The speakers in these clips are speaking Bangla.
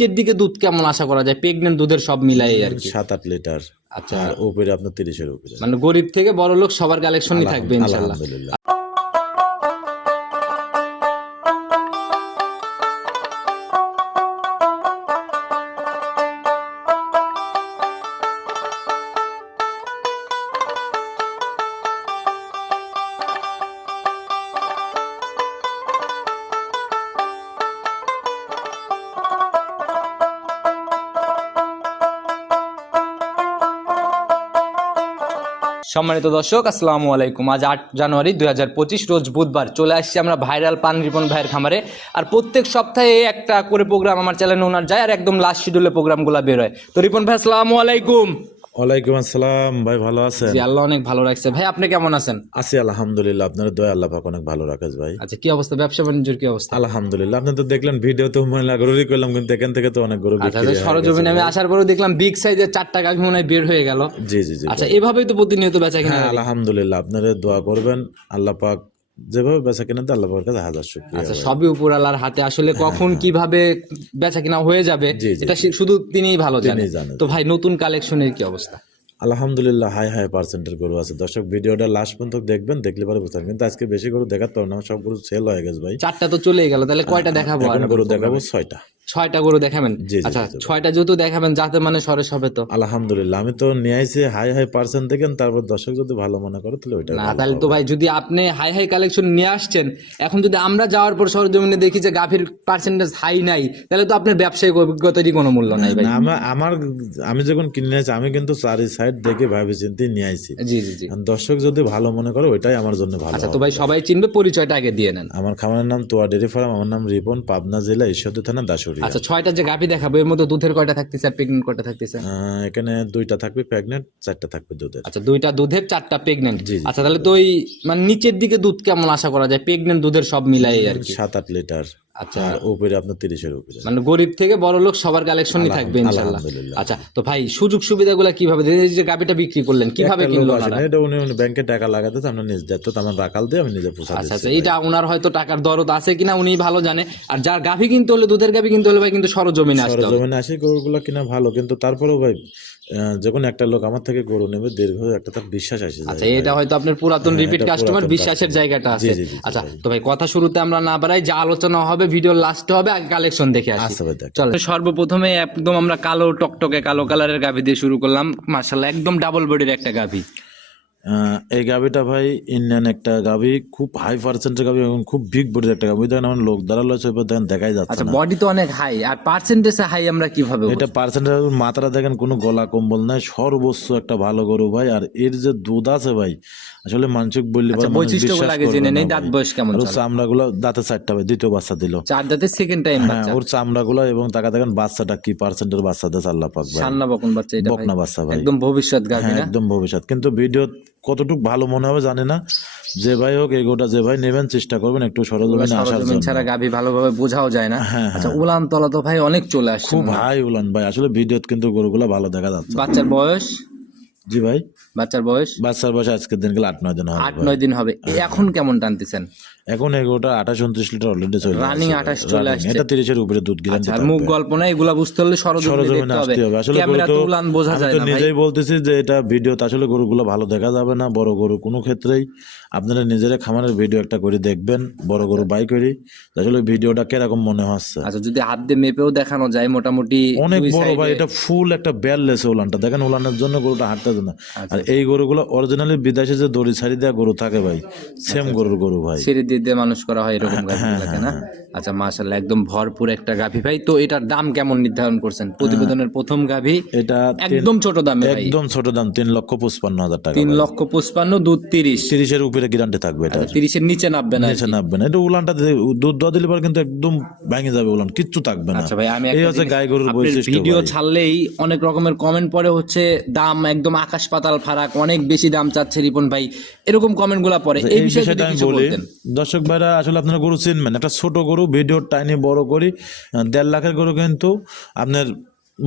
নিচের দিকে দুধ কেমন আশা করা যায়? প্রেগনেন্ট দুধের সব মিলাই আর কি। সাত আট লিটার আচ্ছা। আর উপরে আপনার তিরিশের উপরে। মানে গরিব থেকে বড় লোক সবার কালেকশনই থাকবে ইনশাল্লাহ। সম্মানিত দর্শক, আসসালামু আলাইকুম। আজ আট জানুয়ারি দুই হাজার পঁচিশ, রোজ বুধবার চলে আসছি আমরা ভাইরাল পান রিপন ভাইয়ের খামারে। আর প্রত্যেক সপ্তাহে একটা করে প্রোগ্রাম আমার চ্যানেলে ওনার যায় আর একদম লাস্ট শিডিউলে প্রোগ্রামগুলো বেরোয়। তো রিপন ভাই, আসসালামু আলাইকুম। ওয়ালাইকুম আসসালাম ভাই ভালো আছেন? জি আল্লাহ অনেক ভালো রাখছে। ভাই আপনি কেমন আছেন? আছি আলহামদুলিল্লাহ। আপনার দয়া আল্লাহ পাক অনেক ভালো রাখেস ভাই। আচ্ছা কি অবস্থা? ব্যবসা বাণিজ্যের কি অবস্থা? আলহামদুলিল্লাহ। আপনি তো দেখলেন ভিডিও তো মহিলা গরুরই করলাম কিন্তু এখান থেকে তো অনেক গরু আচ্ছা আচ্ছা, সরজমিনে আমি আসার পরেও দেখলাম বিগ সাইজের চারটা গাভি মনে হয় বের হয়ে গেল। জি জি জি আচ্ছা এভাবেই তো প্রতিনিয়ত বেচা কিনা হ্যাঁ। আলহামদুলিল্লাহ। আপনারা দোয়া করবেন আল্লাহ পাক যেভাবে বেচা কিনা তো আল্লাহ কাছে হাজার শুকরিয়া আচ্ছা সবই উপর আল্লাহর হাতে। আসলে কখন কীভাবে বেচা কিনা হয়ে যাবে হ্যাঁ, এটা শুধু তিনিই ভালো জানেন। তো ভাই নতুন কালেকশনের কি অবস্থা? আলহামদুলিল্লাহ হাই হাই পার্সেন্টের গরু আছে। দর্শক ভিডিওটা লাস্ট পর্যন্ত দেখবেন দেখলে পরে বুঝতে পারবেন। কিন্তু আজকে বেশি গরু দেখাতে পারব না সব গরু সেল হয়ে গেছে ভাই। চারটা তো চলেই গেল তাহলে কয়টা দেখাবো আর গরু দেখাবো ছয়টা। ছয়টা গরু দেখাবেন? আচ্ছা। ছয়টা যেহেতু দেখাবেন যাতে মানে সরে সবে তো। আলহামদুলিল্লাহ আমি তো নিয়ে আইছি হাই হাই পার্সেন্ট দেখেন তারপর দর্শক যদি ভালো মনে করে তাহলে ওইটা না তাহলে তো ভাই যদি আপনি হাই হাই কালেকশন নিয়ে আসছেন এখন যদি আমরা যাওয়ার পর সরজমিনে দেখি যে গাভীর পার্সেন্টেজ হাই নাই তাহলে তো আপনার ব্যবসায়িক অভিজ্ঞতারই কোনো মূল্য নাই ভাই। আমার আমার আমি যখন কিনে আছি আমি কিন্তু চারি সাইড দেখে ভাবি চিন্তে নিয়ে আইছি। জি জি জি। দর্শক যদি ভালো মনে করে ওইটাই আমার জন্য ভালো আচ্ছা তো ভাই সবাই চিনবে পরিচয়টা আগে দিয়ে নেন। আমার খামারের নাম তোয়া ডেরি ফার্ম আমার নাম রিপন পাবনা জেলা ঈশ্বরদী থানা দাসুরিয়া আচ্ছা ছয়টা যে গাভী দেখাবো এর মধ্যে দুধের কয়টা থাকতেছে আর প্রেগনেন্ট কয়টা থাকতেছে? এখানে দুইটা থাকবে প্রেগনেন্ট চারটা থাকবে দুধের। আচ্ছা দুইটা দুধের চারটা প্রেগনেন্ট। আচ্ছা তাহলে তো ওই মানে নিচের দিকে দুধ কেমন আশা করা যায়? প্রেগনেন্ট দুধের সব মিলাই আর কি। সাত আট লিটার। আচ্ছা উপরে আপনার তিরিশের উপরে। মানে গরিব থেকে বড় লোক সবার কালেকশনই থাকবে আলহামদুলিল্লাহ। আচ্ছা তো ভাই সুযোগ সুবিধাগুলো কীভাবে? যে গাভিটা বিক্রি করলেন কীভাবে কিনলো এটা উনি উনি ব্যাংকে টাকা লাগাতে আমরা নিজ দায়িত্ব আমার রাখাল দিয়ে আমি নিজে পোষা আচ্ছা আচ্ছা এইটা ওনার হয়তো টাকার দরদ আছে কিনা উনি ভালো জানে। আর যার গাভি কিনতে হলে দুধের গাভি কিনতে হলে ভাই কিন্তু সরজমিনে আসতে সরজমিনে আসি গরুগুলো কিনা ভালো কিন্তু তারপরেও ভাই যখন একটা লোক আমার থেকে গরু নেবে দীর্ঘ একটা তার বিশ্বাস আসে আচ্ছা এটা হয়তো আপনার পুরাতন রিপিট কাস্টমার বিশ্বাসের জায়গাটা আছে। আচ্ছা তো ভাই কথা শুরুতে আমরা না বাড়াই যা আলোচনা হবে ভিডিও লাস্টে হবে আগে কালেকশন দেখে আসি। চলো ভাই দেখ। সর্বপ্রথমে একদম আমরা কালো টকটকে কালো কালারের গাভী দিয়ে শুরু করলাম। মার্শাল্লাহ একদম ডাবল বডির একটা গাভি। এই গাভিটা ভাই ইন্ডিয়ান একটা গাভি খুব হাই পার্সেন্টের গাভি এবং খুব বিগ বডির একটা গাভি। দেখেন আমার লোক দাঁড়াল এবার দেখেন দেখাই যাচ্ছে আচ্ছা বডি তো অনেক হাই আর পার্সেন্টেজ হাই আমরা কীভাবে এটা পার্সেন্টের মাত্রা দেখেন কোনো গলা কম্বল নাই সর্বোচ্চ একটা ভালো গরু ভাই। আর এর যে দুধ আছে ভাই আসলে মানসিক বললে পরে মানুষ বৈশিষ্ট্যগুলো আগে জেনে নেই দাঁত বয়স কেমন ওর চামড়াগুলো দাঁতে চারটা ভাই দ্বিতীয় বাচ্চা দিল। চার দাঁতে সেকেন্ড টাইম হ্যাঁ ওর চামড়াগুলো এবং টাকা দেখেন বাচ্চাটা কি পার্সেন্টের বাচ্চা দেশ আল্লাহ পাক ভাই। সান্না বকন বাচ্চা এটা বকনা বাচ্চা ভাই। একদম ভবিষ্যৎ গাভি হ্যাঁ না? একদম ভবিষ্যৎ। কিন্তু ভিডিও কতটুকু ভালো মনে হবে জানি না। যে ভাই হোক এগোটা যে ভাই নেবেন চেষ্টা করবেন একটু সরজমিনে আসার জন্য। ছাড়া গাভি ভালোভাবে বোঝাও যায় না। আচ্ছা উলান তলা তো ভাই অনেক চলে আসছে। খুব হাই উলান ভাই আসলে ভিডিওত কিন্তু গরুগুলো ভালো দেখা যাচ্ছে। বাচ্চার বয়স? জি ভাই। বাচ্চার বয়স? বাচ্চার বয়স আজকের দিন গেলে আট নয় দিন হবে। আট নয় দিন হবে। এখন কেমন টানতেছেন? এখন এগোটা আঠাশ উনত্রিশ লিটার অলরেডি চলে আসছে। 28 চলে Running। এটা তিরিশের উপরে দুধ আর মুখ গল্প না এগুলা বুঝতে হলে সরজমিনে আসতে হবে। আসলে ক্যামেরা তো উলান বোঝা যায় না নিজেই বলতেছি যে এটা ভিডিওতে আসলে গরুগুলো ভালো দেখা যাবে না বড় গরু কোনো ক্ষেত্রেই। আপনারা নিজেরা খামারের ভিডিও একটা করে দেখবেন বড় গরু বাই করি। আসলে ভিডিওটা কীরকম মনে হচ্ছে? আচ্ছা যদি হাত দিয়ে মেপেও দেখানো যায় মোটামুটি অনেক বড় ভাই এটা ফুল একটা বেল লেছে উলানটা। দেখেন উলানের জন্য গরুটা হাঁটতে না। আচ্ছা। আর এই গরুগুলো অরিজিনালি বিদেশে যে দড়ি ছাড়ি দেওয়া গরু থাকে ভাই সেম আচ্ছা, গরুর গরু ভাই। সিঁড়ি দিয়ে দিয়ে মানুষ করা হয় এরকম হ্যাঁ, না? আচ্ছা মাশাল্লাহ একদম ভরপুর একটা গাভি। ভাই তো এটার দাম কেমন নির্ধারণ করছেন? প্রতিবেদনের প্রথম গাভি এটা একদম ছোট দামে একদম ছোট দাম তিন লক্ষ পঁচপান্ন হাজার টাকা তিন লক্ষ পঁচপান্ন দুধ তিরিশ। তিরিশের উপরে গ্যারান্টি থাকবে এটা। তিরিশের নিচে নামবে না নিচে নামবে না। এটা উলানটা দুধ দেওয়া দিলে পরে কিন্তু একদম ভেঙে যাবে উলান কিচ্ছু থাকবে না। আচ্ছা ভাই আমি এই হচ্ছে গাই গরুর বৈশিষ্ট্য ভিডিও ছাড়লেই অনেক রকমের কমেন্ট পড়ে হচ্ছে দাম একদম আকাশ পাতাল ফারাক অনেক বেশি দাম চাচ্ছে রিপন ভাই। এরকম কমেন্টগুলা পড়ে এই এই বিষয়ে যদি কিছু বলতেন। দর্শক ভাইরা আসলে আপনারা গরু চিনবেন একটা ছোট গরু ভিডিও টাইনি বড় করি দেড় লাখের গরু কিন্তু আপনার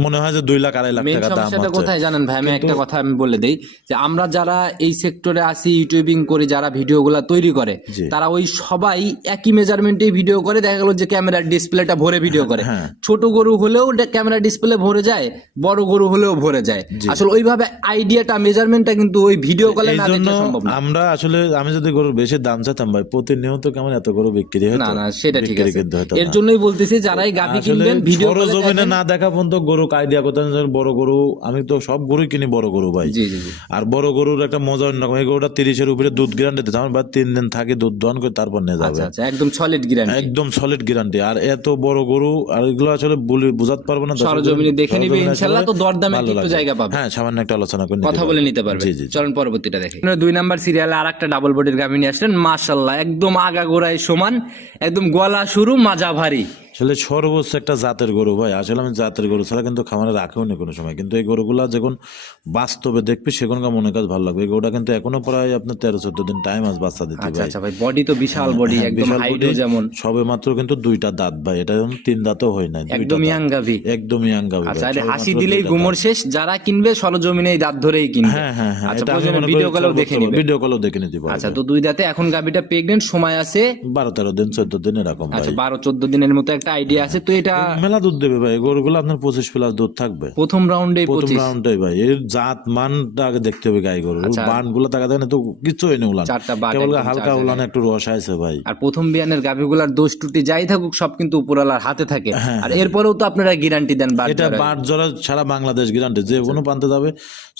মনে হয় যে দুই লাখ আড়াই লাখ টাকা দাম হচ্ছে। কোথায় জানেন ভাই? আমি একটা কথা আমি বলে দেই যে আমরা যারা এই সেক্টরে আসি ইউটিউবিং করি যারা ভিডিওগুলো তৈরি করে তারা ওই সবাই একই মেজারমেন্টেই ভিডিও করে। দেখা গেল যে ক্যামেরার ডিসপ্লেটা ভরে ভিডিও করে। হ্যাঁ। ছোট গরু হলেও ক্যামেরা ডিসপ্লে ভরে যায় বড় গরু হলেও ভরে যায়। আসলে ওইভাবে আইডিয়াটা মেজারমেন্টটা কিন্তু ওই ভিডিও কলে না দেখলে সম্ভব না। আমরা আসলে আমি যদি গরুর বেশি দাম চাইতাম ভাই প্রতিনিয়ত কেমন এত গরু বিক্রি হয় না না সেটা ঠিক আছে। এর জন্যই বলতেছি যারাই গাভি আসলে কিনবেন ভিডিও জমিনে না দেখা পর্যন্ত গরু আইডিয়া করতেন যে বড় গরু আমি তো সব গরুই কিনি বড় গরু ভাই। জি জি জি। আর বড় গরুর একটা মজা অন্যরকম এই গরুটা তিরিশের উপরে দুধ গ্যারান্টি দিতে আমার বা তিন দিন থাকে দুধ দহন করে তারপর নিয়ে যাবে। আচ্ছা আচ্ছা একদম সলিড গ্যারান্টি একদম সলিড গ্যারান্টি আর এত বড় গরু আর এগুলো আসলে বলি বুঝাতে পারব না সরজমিনে দেখে নিবে ইনশাল্লাহ তো দরদামে একটু জায়গা পাবে। হ্যাঁ সামান্য একটা আলোচনা করে কথা বলে নিতে পারবে। চলুন পরবর্তীটা দেখে। দুই নাম্বার সিরিয়ালে আর একটা ডাবল বডির গাভী নিয়ে আসলেন মাশাল্লাহ একদম আগা গোড়ায় সমান একদম গলা শুরু মাজা ভারী। আসলে সর্বোচ্চ একটা জাতের গরু ভাই। আসলে আমি জাতের গরু ছাড়া কিন্তু খামারে রাখেও নি কোনো সময়। কিন্তু এই গরুগুলা যখন বাস্তবে দেখবি সেখানকার মনে কাজ ভালো লাগবে। এই গরুটা কিন্তু এখনও প্রায় আপনার তেরো চোদ্দ দিন টাইম আছে বাচ্চা দিতে আচ্ছা ভাই। আচ্ছা ভাই বডি তো বিশাল বডি একদম বিশাল হাইটও যেমন। সবে মাত্র কিন্তু দুইটা দাঁত ভাই। এটা যেমন তিন দাঁতও হয় নাই দুইটা একদম ইয়াং গাভী একদমই আঙ্গাবি আচ্ছা হাসি দিলেই গুমর শেষ। যারা কিনবে সরজমিনে এই দাঁত ধরেই কিনবে। হ্যাঁ হ্যাঁ হ্যাঁ আচ্ছা ভিডিও কলেও দেখে নিবে ভিডিও কলেও দেখে নিতে পারবে আচ্ছা তো দুই দাঁতে এখন গাভীটা প্রেগনেন্ট সময় আছে? বারো তেরো দিন চোদ্দ দিন এরকম আচ্ছা বারো চোদ্দ দিনের মতো একটা আইডিয়া আছে তো এটা মেলা দুধ দেবে ভাই গরুগুলো আপনার পঁচিশ প্লাস দুধ থাকবে। প্রথম রাউন্ডে প্রথম রাউন্ডটাই ভাই এর জাত মানটা আগে দেখতে হবে গাই গরু বানগুলো টাকা দেয় না তো কিছু হয়নি উলান। আচ্ছা। কেবল হালকা উলান একটু রস আছে ভাই। আর প্রথম বিয়ানের গাভীগুলার দোষ ত্রুটি যাই থাকুক সব কিন্তু উপরালার হাতে থাকে। হ্যাঁ, আর এরপরেও তো আপনারা গ্যারান্টি দেন এটা বাট জরা সারা বাংলাদেশ গ্যারান্টি যে কোনো প্রান্তে যাবে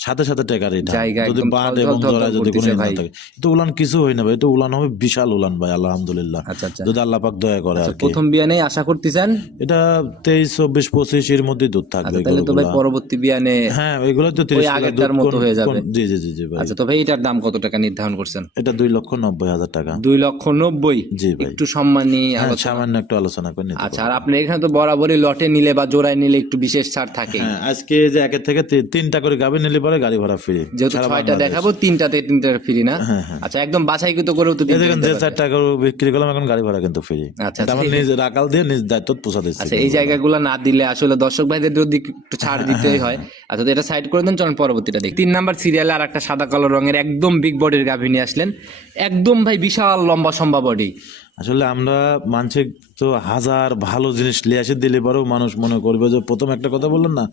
সাথে সাথে টেকার এটা যদি বাট এবং জরা যদি কোনো থাকে। তো উলান কিছু হয় না ভাই তো উলান হবে বিশাল উলান ভাই আলহামদুলিল্লাহ। আচ্ছা আচ্ছা। যদি আল্লাহ পাক দয়া করে প্রথম বিয়ানে আশা করতেছেন? এটা তেইশ চব্বিশ পঁচিশ এর মধ্যেই দুধ থাকবে তাহলে তো ভাই পরবর্তী বিয়ানে হ্যাঁ এগুলো তো তিরিশ আগেরটার মতো হয়ে যাবে। জি জি জি জি ভাই। আচ্ছা তো ভাই এটার দাম কত টাকা নির্ধারণ করছেন? এটা দুই লক্ষ নব্বই হাজার টাকা। দুই লক্ষ নব্বই? জি ভাই। একটু সম্মানী হ্যাঁ সামান্য একটু আলোচনা করে আচ্ছা আর আপনার এখানে তো বরাবরই লটে নিলে বা জোড়ায় নিলে একটু বিশেষ ছাড় থাকে। হ্যাঁ আজকে যে একের থেকে তিনটা করে গাভি নিলে পরে গাড়ি ভাড়া ফ্রি যেহেতু ছয়টা দেখাবো তিনটাতে তিনটা ফ্রি না? আচ্ছা একদম বাছাইকৃত করেও তো দেখেন যে। চারটা করে বিক্রি করলাম এখন গাড়ি ভাড়া কিন্তু ফ্রি আচ্ছা, এটা আমার নিজ রাকাল দিয়ে নিজ দায়িত্ব দিচ্ছি আচ্ছা এই জায়গাগুলো না দিলে আসলে দর্শক ভাইদের যদি একটু ছাড় দিতেই হয় আচ্ছা তো এটা সাইড করে দেন চলুন পরবর্তীটা দেখি। তিন নাম্বার সিরিয়ালে আর একটা সাদা কালো রঙের একদম বিগ বডির গাভিনী নিয়ে আসলেন। একদম ভাই বিশাল লম্বা সম্বা বডি আসলে আমরা মানসিক তো হাজার ভালো জিনিস নিয়ে এসে দিলে পরেও মানুষ মনে করবে যে প্রথম একটা কথা বললেন না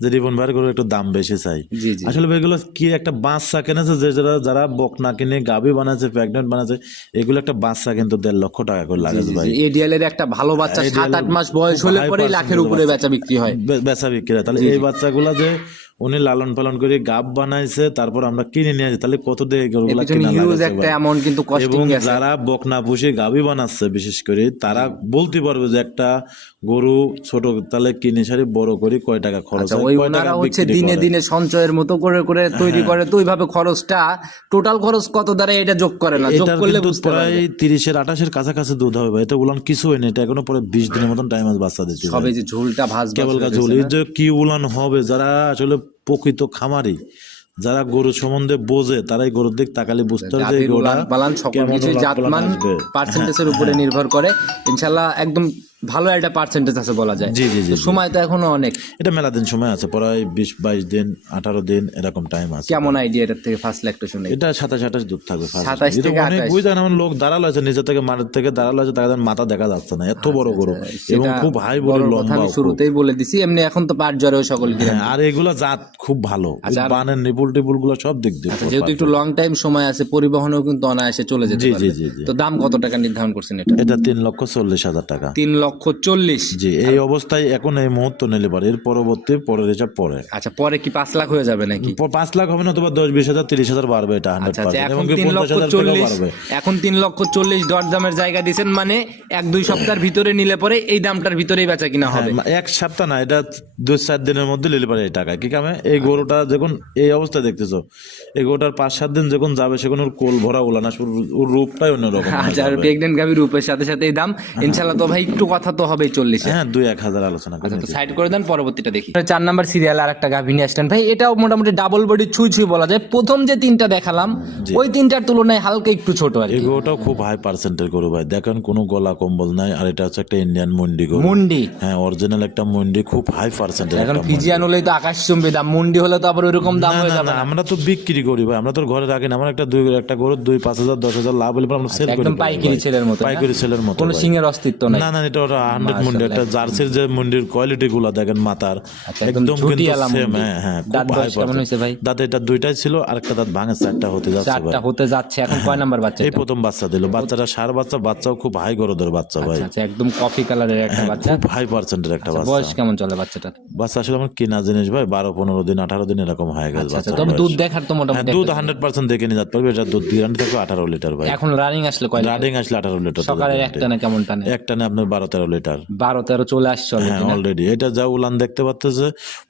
যে রিবন ভাইয়ের করে একটু দাম বেশি চাই। আসলে এগুলো কি একটা বাচ্চা কিনেছে যে যারা যারা বকনা কিনে গাভি বানাচ্ছে প্রেগনেন্ট বানাচ্ছে এগুলো একটা বাচ্চা কিন্তু দেড় লক্ষ টাকা করে লাগে ভাই। এডিএল এর একটা ভালো বাচ্চা সাত আট মাস বয়স হলে high পরে লাখের উপরে বেচা বিক্রি হয়। বেচা বিক্রি হয়। তাহলে এই বাচ্চাগুলা যে উনি লালন পালন করে গাব বানাইছে তারপর আমরা কিনে নিয়ে আসি। তাহলে কত দিয়ে গরুগুলা কিনা একটা অ্যামাউন্ট কিন্তু এবং যারা বকনা পুষে গাভি বানাচ্ছে বিশেষ করে তারা বলতে পারবে যে একটা গরু ছোট তাহলে কিনে সারি বড় করে কয় টাকা খরচ আচ্ছা হয় কয় টাকা হচ্ছে দিনে। দিনে সঞ্চয়ের মতো করে করে তৈরি করে তো ওইভাবে খরচটা টোটাল খরচ কত দ্বারা এটা যোগ করে না? যোগ করলে বুঝতে প্রায় পারবে। তিরিশের আঠাশের কাছাকাছি দুধ হবে ভাই। এটা উলান কিছু হয়নি এটা এখনও পরে বিশ দিনের মতন টাইম আছে বাচ্চা দিতে সবে যে ঝোলটা ভাজবে কেবল গাছ এই যে কি উলান হবে যারা আসলে প্রকৃত খামারি যারা গরু সম্বন্ধে বোঝে তারাই গরুর দিক তাকালে বুঝতে পারে যে উলান পালান সকল কিছু জাতমান পার্সেন্টেজের উপরে নির্ভর করে। ইনশাআল্লাহ একদম ভালো একটা পার্সেন্টেজ আছে বলা যায়। জি জি জি সময় তো এখনও অনেক। এটা মেলা দিন সময় আছে প্রায় বিশ বাইশ দিন আঠারো দিন এরকম টাইম আছে। কেমন আইডিয়া এটার থেকে ফার্স্ট লেকটা শুনে এটা সাতাশ আঠাশ দুধ থাকবে first। 27 এটা থেকে 28 বুঝলেন আমার লোক দাঁড়াল আছে নিজে থেকে মাঠের থেকে দাঁড়াল আছে তাদের মাথা দেখা যাচ্ছে না। এত বড় গরু। এবং খুব হাই বড় লম্বা আমি শুরুতেই বলে দিছি এমনি এখন তো পাট জ্বরেও সকল হ্যাঁ, আর এগুলা জাত খুব ভালো। আচ্ছা, বানের নিপুল টিপুলগুলো সব দিক দিয়ে যেহেতু একটু লং টাইম সময় আছে পরিবহনেও কিন্তু অনায়াসে চলে যেতে জি জি জি জি। তো দাম কত টাকা নির্ধারণ করছেন এটা? এটা তিন লক্ষ চল্লিশ হাজার টাকা। তিন লক্ষ চল্লিশ। জি এই অবস্থায় এখন এই মুহূর্ত নিলে পারে। এর পরবর্তী পরের হিসাব পরে। আচ্ছা পরে কি পাঁচ লাখ হয়ে যাবে নাকি? পাঁচ লাখ হবে না অথবা দশ বিশ হাজার তিরিশ হাজার বাড়বে এটা আচ্ছা আচ্ছা এখন তিন লক্ষ চল্লিশ বাড়বে। এখন তিন লক্ষ চল্লিশ দরদামের জায়গা দিচ্ছেন মানে এক দুই সপ্তাহের ভিতরে নিলে পরে এই দামটার ভিতরেই বেচা কিনা হবে। হ্যাঁ, এক সপ্তাহ না এটা দুই চার দিনের মধ্যে নিলে পারে এই টাকা। কি কামে এই গরুটা যখন এই অবস্থা দেখতেছো এই গরুটার পাঁচ সাত দিন যখন যাবে সেখন ওর কোল ভরা ওলানা ওর রূপটাই অন্যরকম হয়ে আচ্ছা আর প্রেগনেন্ট গাভীর রূপের সাথে সাথে এই দাম। ইনশাল্লাহ তো ভাই একটু কথা তো হবেই চল্লিশে। হ্যাঁ দুই এক হাজার আলোচনা আচ্ছা তো সাইড করে দেন পরবর্তীটা দেখি। চার নাম্বার সিরিয়াল আর একটা গাভী নিয়ে আসলেন। ভাই এটাও মোটামুটি ডাবল বডি ছুঁই ছুঁই বলা যায়। প্রথম যে তিনটা দেখালাম ওই তিনটার তুলনায় হালকা একটু ছোট আর কি। এই খুব হাই পার্সেন্টের গরু ভাই। দেখেন কোনো গলা কম্বল নাই আর এটা হচ্ছে একটা ইন্ডিয়ান মন্ডি গরু। মুন্ডি। হ্যাঁ অরিজিনাল একটা মন্ডি খুব হাই পার্সেন্টের এখন ফিজিয়ান হলেই তো আকাশ চুম্বি দাম মুন্ডি হলে তো আবার ওইরকম দাম না, হয়ে যাবে আমরা তো বিক্রি করি ভাই আমরা তো ঘরে রাখি না। আমার একটা দুই একটা গরুর দুই পাঁচ হাজার দশ হাজার লাভ হলে পরে আমরা সেল করি একদম পাইকারি ছেলের মতো পাইকারি সেলের মতো কোনো। সিংহের অস্তিত্ব নাই। না না এটা হান্ড্রেড মুন্ডি একটা জার্সির যে মুন্ডির কোয়ালিটি গুলা দেখেন মাথার আচ্ছা, একদম কিন্তু সেম হ্যাঁ হ্যাঁ দাঁত এটা দুইটাই ছিল আর একটা দাঁত ভাঙে চারটা হতে যাচ্ছে চারটা হতে যাচ্ছে এখন কয় নাম্বার বাচ্চা এই প্রথম বাচ্চা দিল। বাচ্চাটা সার বাচ্চা বাচ্চাও খুব হাই গরদের বাচ্চা ভাই। আচ্ছা একদম কফি কালারের একটা বাচ্চা। হাই পার্সেন্টের একটা বাচ্চা। বয়স কেমন চলে বাচ্চাটার? বাচ্চা আসলে আমার কেনা জিনিস ভাই বারো পনেরো দিন আঠারো দিন এরকম হয়ে গেছে আচ্ছা বাচ্চা তবে দুধ দেখার তো হ্যাঁ মোটামুটি দুধ হান্ড্রেড পার্সেন্ট দেখে নিয়ে যেতে পারবে এটা দুধ গ্যারান্টি থাকবে আঠারো লিটার ভাই। এখন রানিং আসলে কয় রাডিং আসলে আঠারো লিটার সকালে একটা না কেমন টানে একটা না আপনার বারো তেরো লিটার। বারো তেরো চলে আসছে হ্যাঁ অলরেডি এটা যা উলান দেখতে পারতেছে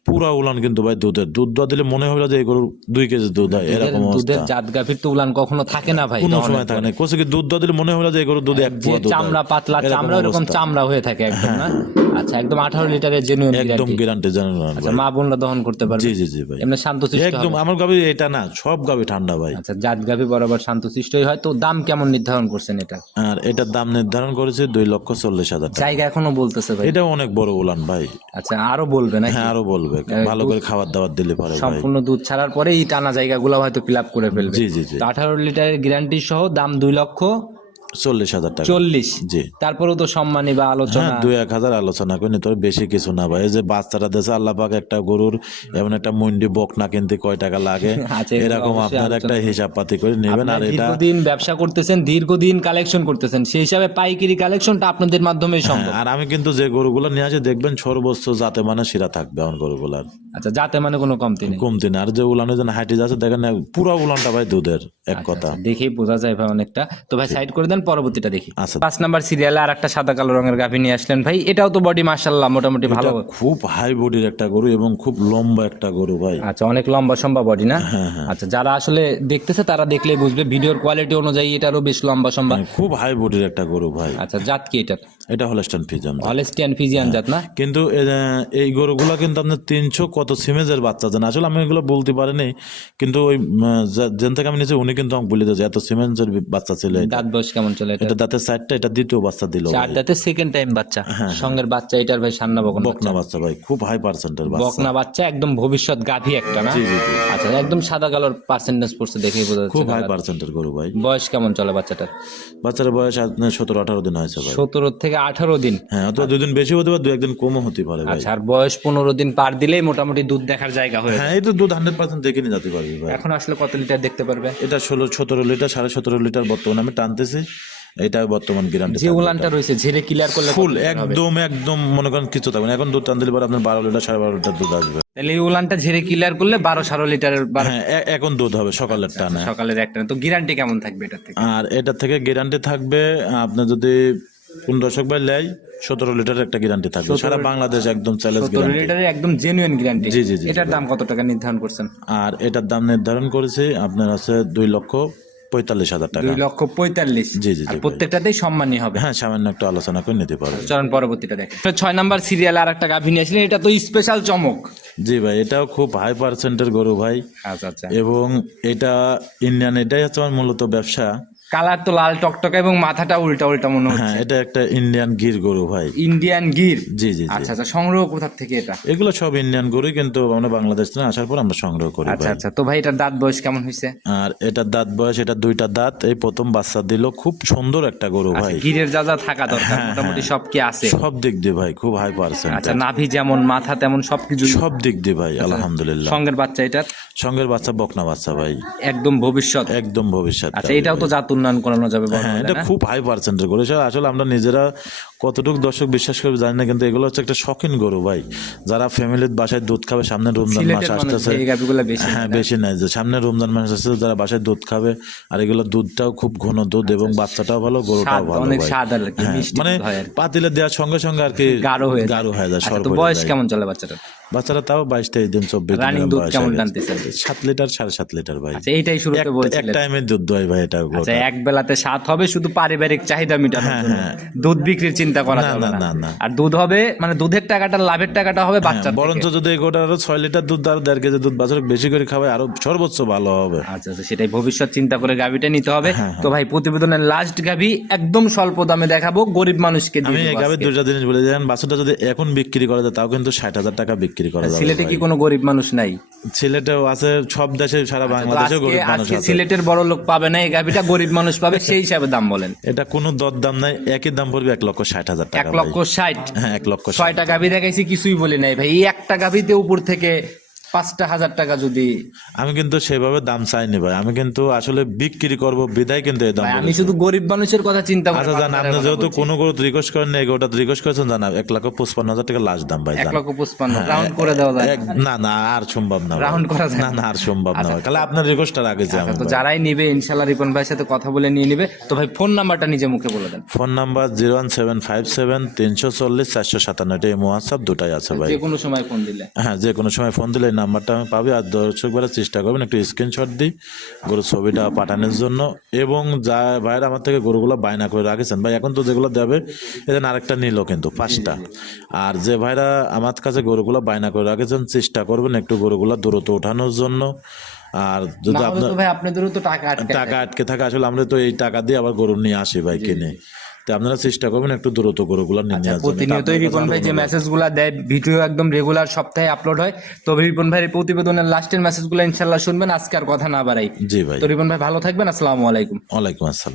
পুরা উলান কিন্তু ভাই দুধের। দুধ দেওয়া দিলে মনে হবে যে এই গরুর দুই কেজি দুধ হয় এরকম দুধের জাত গাভীর তো উলান কখনো থাকে না ভাই কোনো সময় থাকে না। কোসে কি দুধ দেওয়া দিলে মনে হবে যে এই গরুর দুধ এক হয়। চামড়া পাতলা চামড়া এরকম চামড়া হয়ে থাকে একদম না? আচ্ছা একদম আঠারো লিটারের জেনুইন একদম গ্যারান্টি জানেন না আচ্ছা মা বোনরা দহন করতে পারবে। জি জি জি ভাই। এমনি শান্তশিষ্ট একদম আমার গাবি এটা না সব গাবি ঠান্ডা ভাই। আচ্ছা জাত গাভী বরাবর শান্তশিষ্টই হয়। তো দাম কেমন নির্ধারণ করছেন এটা? আর এটার দাম নির্ধারণ করেছে দুই লক্ষ চল্লিশ হাজার টাকা। জায়গা এখনও বলতেছে ভাই। এটা অনেক বড় উলান ভাই। আচ্ছা আরও বলবে না হ্যাঁ আরও বলবে। ভালো করে খাবার দাবার দিলে পারে ভাই। সম্পূর্ণ দুধ ছাড়ার পরে এই টানা জায়গাগুলো হয়তো ফিল আপ করে ফেলবে। জি জি জি। তো আঠারো লিটারের গ্যারান্টি সহ দাম দুই লক্ষ চল্লিশ হাজার টাকা। চল্লিশ। জি। তারপরেও তো সম্মানী বা আলোচনা। হ্যাঁ দুই এক হাজার আলোচনা করি তোর বেশি কিছু না ভাই। যে দেশে আল্লাহ পাক একটা গরুর এমন একটা মন্ডি বক না কিনতে কয় টাকা লাগে? আচ্ছা, এরকম আপনার একটা হিসাব পাতি করে নেবেন আর এটা দীর্ঘদিন ব্যবসা করতেছেন দীর্ঘদিন কালেকশন করতেছেন সেই হিসাবে পাইকারি কালেকশনটা আপনাদের সম্ভব হ্যাঁ, আর আমি কিন্তু যে গরুগুলো নিয়ে আসি দেখবেন সর্বোচ্চ যাতে মানে শিরা থাকবে আমার গরুগুলার। আচ্ছা যাতে মানে কোনো কমতি নেই। কমতি না আর যে উলানে যেন হাইটে যাচ্ছে দেখেন পুরা উলানটা ভাই দুধের এক কথা। আচ্ছা, দেখেই বোঝা যায় ভাই অনেকটা। তো ভাই সাইড করে দেন পরবর্তীটা দেখি। আচ্ছা। পাঁচ নাম্বার সিরিয়ালে আর একটা সাদা কালো রঙের গাভী নিয়ে আসলেন। ভাই এটাও তো বডি মাশাল্লাহ মোটামুটি ভালো। খুব হাই বডির একটা গরু এবং খুব লম্বা একটা গরু ভাই। আচ্ছা অনেক লম্বা সম্ভব বডি না? হ্যাঁ হ্যাঁ। আচ্ছা যারা আসলে দেখতেছে তারা দেখলেই বুঝবে। ভিডিওর কোয়ালিটি অনুযায়ী এটারও বেশ লম্বা সম্বা মানে খুব হাই বডির একটা গরু ভাই। আচ্ছা জাত কি এটা এটা হলস্টান ফিজাম হলেস্টিয়ান ফিজিয়ান জাত না? কিন্তু এই গরুগুলা কিন্তু আপনার তিনশো কত সিমেজের বাচ্চা জান। আসলে আমি এগুলো বলতে পারিনি কিন্তু ওই যেন থেকে আমি নিচে উনি কিন্তু আমাকে বলে দিয়েছে এত সিমেন্সের বাচ্চা ছিল দাঁত বয়স কেমন চলে এটা এটা দাঁতের সাইডটা এটা দ্বিতীয় বাচ্চা দিল চার দাঁতে সেকেন্ড টাইম বাচ্চা। সঙ্গের বাচ্চা এটার ভাই সান্না বকন বকনা বাচ্চা ভাই খুব হাই পার্সেন্টের বাচ্চা। বকনা বাচ্চা একদম ভবিষ্যৎ গাভী একটা না? জি জি আচ্ছা একদম সাদা কালোর পার্সেন্টেজ পড়ছে দেখেই বোঝা যাচ্ছে খুব হাই পার্সেন্টের গরু ভাই। বয়স কেমন চলে বাচ্চাটার? বাচ্চার বয়স আপনার সতেরো আঠারো দিন হয়েছে ভাই। সতেরো থেকে আঠারো দিন। হ্যাঁ অথবা দুদিন বেশি হতে পারে দু একদিন কমও হতে পারে ভাই। আচ্ছা আর বয়স পনেরো দিন পার দিলেই মোটামুটি দুধ দেখার জায়গা হয়ে। হ্যাঁ এটা দুধ হান্ড্রেড পার্সেন্ট দেখে নিয়ে যেতে পারবে ভাই। এখন আসলে কত লিটার দেখতে পারবে? এটা ষোলো সতেরো লিটার সাড়ে সতেরো লিটার বর্তমানে আমি টানতেছি। এটা বর্তমান গ্যারান্টি যে উলানটা রয়েছে ঝেড়ে ক্লিয়ার করলে ফুল একদম একদম মনে করেন কিছু থাকবে এখন দুধ টান দিলে পরে আপনার বারো লিটার সাড়ে বারো লিটার দুধ আসবে। তাহলে এই উলানটা ঝেড়ে ক্লিয়ার করলে বারো সারো লিটারের হ্যাঁ এখন দুধ হবে সকালের টানে। সকালের একটা তো গ্যারান্টি কেমন থাকবে এটার থেকে? আর এটা থেকে গ্যারান্টি থাকবে আপনার যদি কোন দর্শক ভাই লেয়? সতেরো লিটার একটা গ্যারান্টি থাকবে। সারা বাংলাদেশ একদম চ্যালেঞ্জ গ্যারান্টি লিটারের একদম জেনুইন গ্যারান্টি জি, জি, জি, এটার দাম কত টাকা নির্ধারণ করছেন? আর এটার দাম নির্ধারণ করেছে আপনার আছে দুই লক্ষ পঁয়তাল্লিশ হাজার টাকা। দুই লক্ষ পঁয়তাল্লিশ। জি জি আর প্রত্যেকটাতেই সম্মানই হবে। হ্যাঁ সামান্য একটু আলোচনা করে নিতে পারবে। চরণ পরবর্তীটা দেখেন ছয় নাম্বার সিরিয়াল আর একটা গাভী নিয়েছিলেন এটা তো স্পেশাল চমক। জি ভাই এটাও খুব হাই পার্সেন্টের গরু ভাই। আচ্ছা আচ্ছা। এবং এটা ইন্ডিয়ান এটাই হচ্ছে আমার মূলত ব্যবসা। কালার তো লাল টকটকা এবং মাথাটা উল্টা উল্টা মনে হচ্ছে। হ্যাঁ এটা একটা ইন্ডিয়ান গির গরু ভাই। ইন্ডিয়ান গির? জি জি আচ্ছা আচ্ছা সংগ্রহ কোথা থেকে এটা? এগুলো সব ইন্ডিয়ান গরু কিন্তু আমরা বাংলাদেশ থেকে আসার পর আমরা সংগ্রহ করি আচ্ছা আচ্ছা তো ভাই এটার দাঁত বয়স কেমন হয়েছে? আর এটার দাঁত বয়স এটা দুইটা দাঁত এই প্রথম বাচ্চা দিল খুব সুন্দর একটা গরু ভাই। গিরের যা যা থাকা দরকার হ্যাঁ, মোটামুটি সব কি আছে? সব দিক দিয়ে ভাই খুব হাই পার্সেন্ট আচ্ছা নাভি যেমন মাথা তেমন সবকিছু সব দিক দিয়ে ভাই আলহামদুলিল্লাহ। সঙ্গের বাচ্চা এটার? সঙ্গের বাচ্চা বকনা বাচ্চা ভাই। একদম ভবিষ্যৎ। একদম ভবিষ্যৎ। আচ্ছা এটাও তো জাত উন্নয়ন করানো যাবে হ্যাঁ এটা খুব হাই পার্সেন্টের করেছে। আসলে আমরা নিজেরা কতটুকু দর্শক বিশ্বাস করবে জানি না কিন্তু এগুলো হচ্ছে একটা শখিন গরু ভাই। যারা ফ্যামিলির বাসায় দুধ খাবে সামনে রমজান মাস আসতেছে। হ্যাঁ বেশি নাই যে সামনে রমজান মাস আসছে যারা বাসায় দুধ খাবে আর এগুলো দুধটাও খুব ঘন দুধ এবং বাচ্চাটাও ভালো গরুটাও ভালো হ্যাঁ, মানে হয়। পাতিলে দেওয়ার সঙ্গে সঙ্গে আর কি গাঢ় হয়ে যায়। গাঢ় হয়ে যায় আচ্ছা, বয়স কেমন চলে বাচ্চাটার? বাচ্চারা তাও বাইশ তেইশ দিন চব্বিশ রানিং দুধ কেমন হয়ে সাত লিটার সাড়ে সাত লিটার ভাই। আচ্ছা এইটাই শুরুতে এক- টাইমে দুধ দোয় ভাই এটা আচ্ছা এক বেলাতে সাত হবে শুধু পারিবারিক চাহিদা মেটানোর হ্যাঁ, হ্যাঁ। দুধ বিক্রির চিন্তা করা যাবে না, না। না। আর দুধ হবে মানে দুধের টাকাটা লাভের টাকাটা হবে বাচ্চার থেকে। বরঞ্চ যদি এগোটা আরও ছয় লিটার দুধ আর দেড় কেজি দুধ বাছর বেশি করে খাবে আরও সর্বোচ্চ ভালো হবে। আচ্ছা আচ্ছা সেটাই ভবিষ্যৎ চিন্তা করে গাভিটা নিতে হবে। হ্যাঁ, তো ভাই প্রতিবেদনের লাস্ট গাভি একদম স্বল্প দামে দেখাবো গরিব মানুষকে আমি দেবো এভাবে আজকে। জিনিস বলে দিলাম বাছুরটা যদি এখন বিক্রি করা যায় তাও কিন্তু ষাট হাজার টাকা বিক্রি করা যাবে সিলেটে কি কোনো গরিব মানুষ নাই? সিলেটেও আছে সব দেশে সারা বাংলাদেশেও আজকে গরিব মানুষ আছে। সিলেটের বড় লোক পাবে না এই গাভিটা গরিব মানুষ পাবে সেই হিসাবে দাম বলেন। এটা কোনো দর দাম নাই একই দাম পড়বে এক লক্ষ ষাট হাজার এক টাকা এক লক্ষ ষাট। হ্যাঁ এক লক্ষ। ছয়টা গাভি দেখাইছি কিছুই বলে নাই ভাই। এই একটা গাভীতে উপর থেকে পাঁচটা হাজার টাকা যদি আমি কিন্তু সেভাবে দাম চাইনি ভাই। আমি কিন্তু আসলে বিক্রি করব বিদায় কিন্তু এই দাম আমি শুধু গরিব মানুষের কথা চিন্তা করি আচ্ছা জান আপনি যেহেতু কোনো গরু রিকোয়েস্ট করেন না এগোটা রিকোয়েস্ট করেছেন জানা এক লক্ষ পঁচপান্ন হাজার টাকা লাস্ট দাম ভাই এক। লক্ষ পঁচপান্ন রাউন্ড করে দেওয়া যায়। না না আর সম্ভব না। Round করা যায় না না। আর সম্ভব না তাহলে আপনার রিকোয়েস্টটা আগে যে আচ্ছা, তো যারাই নিবে ইনশাল্লাহ রিপন ভাইয়ের সাথে কথা বলে নিয়ে নিবে। তো ভাই ফোন নাম্বারটা নিজে মুখে বলে দেন। Phone number zero one seven five seven তিনশো চল্লিশ চারশো সাতান্ন এটা এই হোয়াটসঅ্যাপ দুটাই আছে ভাই। যে কোনো সময় ফোন দিলে। হ্যাঁ যে কোনো সময় ফোন দিলে নাম্বারটা আমি পাবি আর দর্শকবারের চেষ্টা করবেন একটু স্ক্রিনশট দিই গরুর ছবিটা পাঠানোর জন্য। এবং যা ভাইয়ের আমার থেকে গরুগুলো বায়না করে রাখেছেন ভাই এখন তো যেগুলো দেবে এদের আরেকটা নিল কিন্তু পাঁচটা। আর যে ভাইরা আমার কাছে গরুগুলো বায়না করে রাখেছেন চেষ্টা করবেন একটু গরুগুলো দূরত্ব ওঠানোর জন্য। আর যদি আপনার টাকা আটকে থাকে আসলে আমরা তো এই টাকা দিয়ে আবার গরু নিয়ে আসি ভাই কিনে। তো আপনারা চেষ্টা করবেন একটু দূরত্ব গরুগুলো নিয়ে আসবেন জন্য। প্রতিনিয়তই রিপন ভাই যে মেসেজগুলো দেয় ভিডিও একদম রেগুলার সপ্তাহে আপলোড হয় তো রিপন ভাইয়ের প্রতিবেদনের লাস্টের মেসেজগুলো ইনশাল্লাহ শুনবেন আজকে আর কথা না বাড়াই। জি ভাই। তো রিপন ভাই ভালো থাকবেন আসসালামু আলাইকুম। ওয়ালাইকুম আসসালাম।